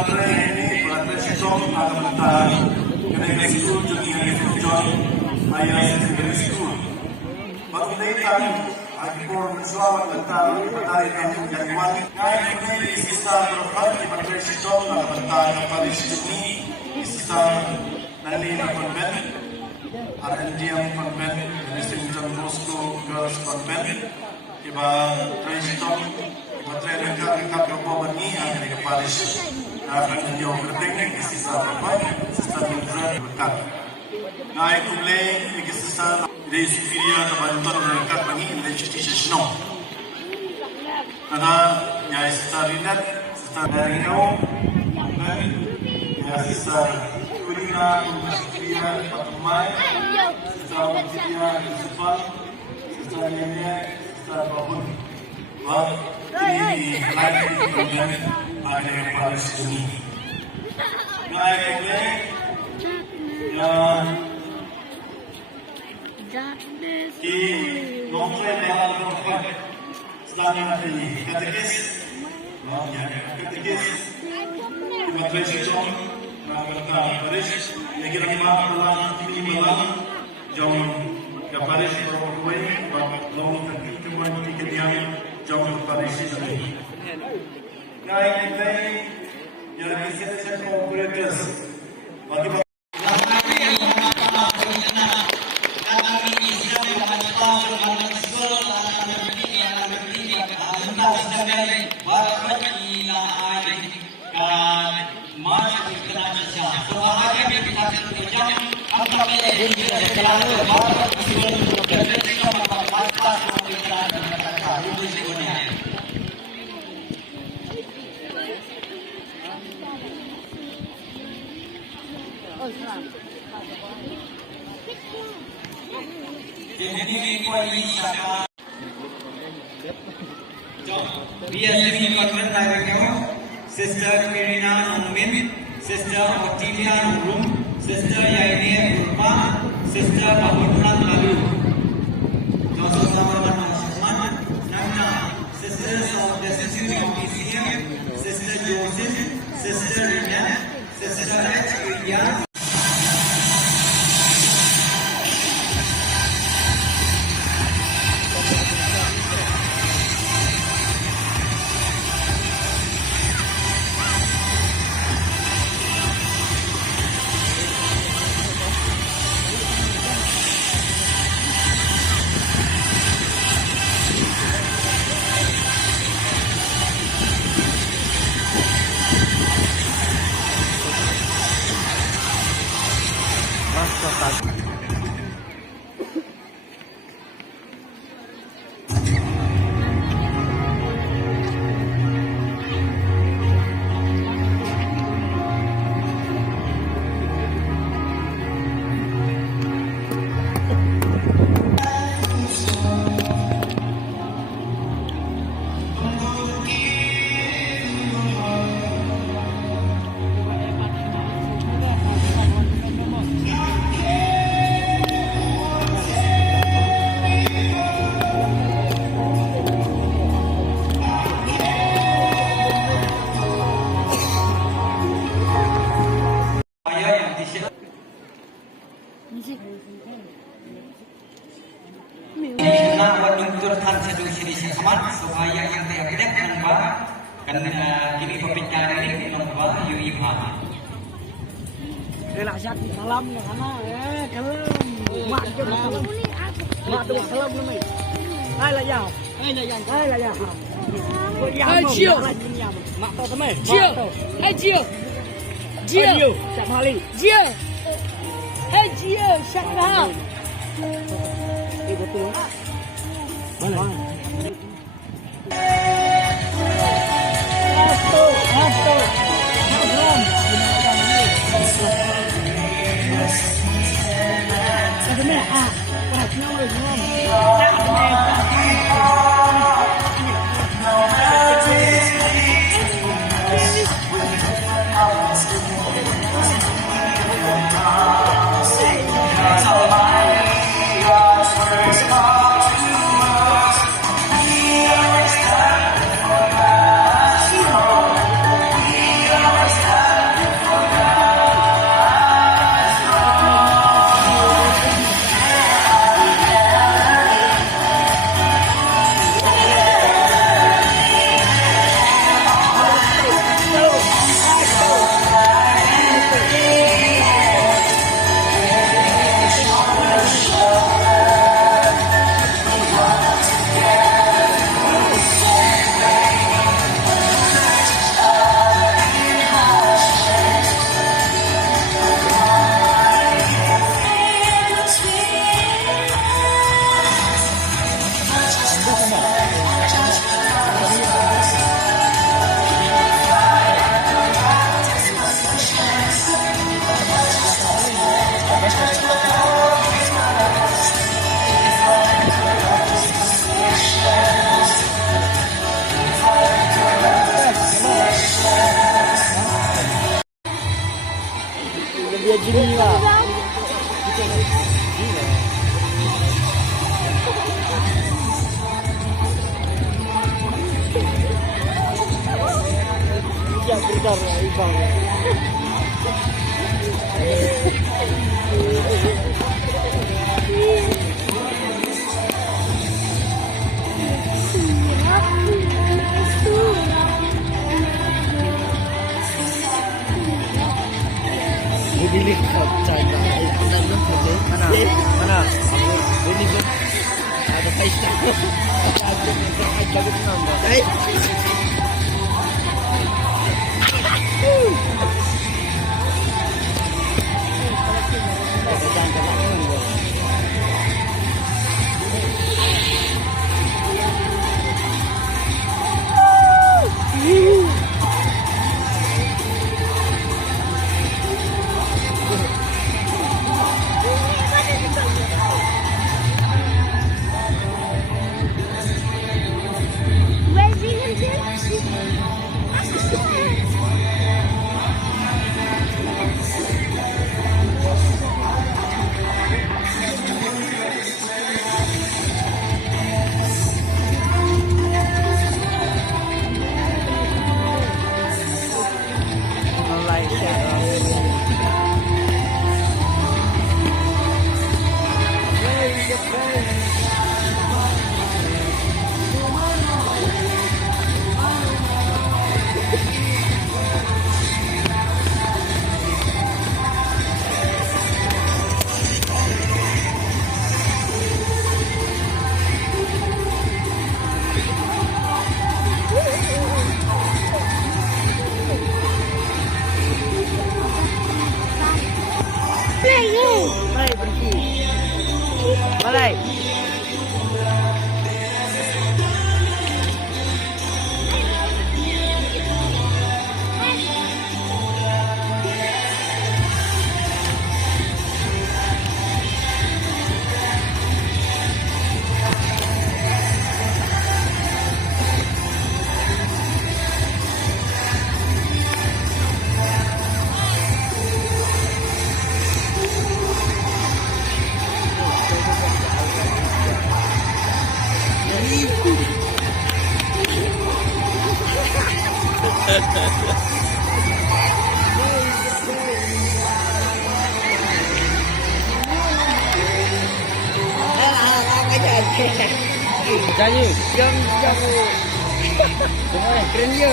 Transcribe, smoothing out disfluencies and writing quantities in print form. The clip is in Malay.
Padre ini Presiden Agamentan Negeri School Junior John Ayah Negeri School. Pagkaitan ay por selamat datang pada kampung Januan. Ngayon ini isa berkat di Presiden Agamentan Paris ini isa Nalina Convent, RNDM Convent, St. John Bosco Girls Convent. Iba Presiden Materi kat berapa ni yang di Paris. Akan menjauh keting sisa berapa sisa berkat berkat. Naik kumle sisa dari Sufiria terbantu berkat bagi institusi no. Karena nyai sisa rinat sisa dari no, nyai sisa kulina Sufiria patumai, sisa Sufiria Yusufan, sisa nenek, sisa babun. Wah, ini lagi kemudian ada yang Paris ini. Naik kumle yang di nomor yang berapa sedangkan ini kategis, kategis di Presiden Agamentan Paris negeri malam ini malam jam Paris berapa lalu kemudian di kediaman jam Paris ini. Naik kumle yang disediakan operators bagi Sister Kirina Nungmin, Sister Otilia Nungrum, Sister Yaini Urma, Sister Bahutran Lalu. Joseph Samaman Osman, Nana, Sisters of the Institute of PCM, Sister Joseph, Sister Rina, Sister H. Ilya. Supaya yang tidak karena kini pembicaraan ini nomor UIPA. Nak siap salam nak mana? Kalam. Mak tu salam. Mak tu salam nama. Hai lah ya. Hai lah ya. Hai lah ya. Hai Cio. Mak tu teman. Cio. Hai Cio. Cio. Siap hari. Cio. Hai Cio. Siap hari. Betul. Mana? dia gini lah. Siap berkar ibang. Bili kau cakap. Mana? Mana? Bili kau. Ada paisa. Ada nambah. Malay, berhenti. Malay. Jangan, jangan. Jangan, keren dia.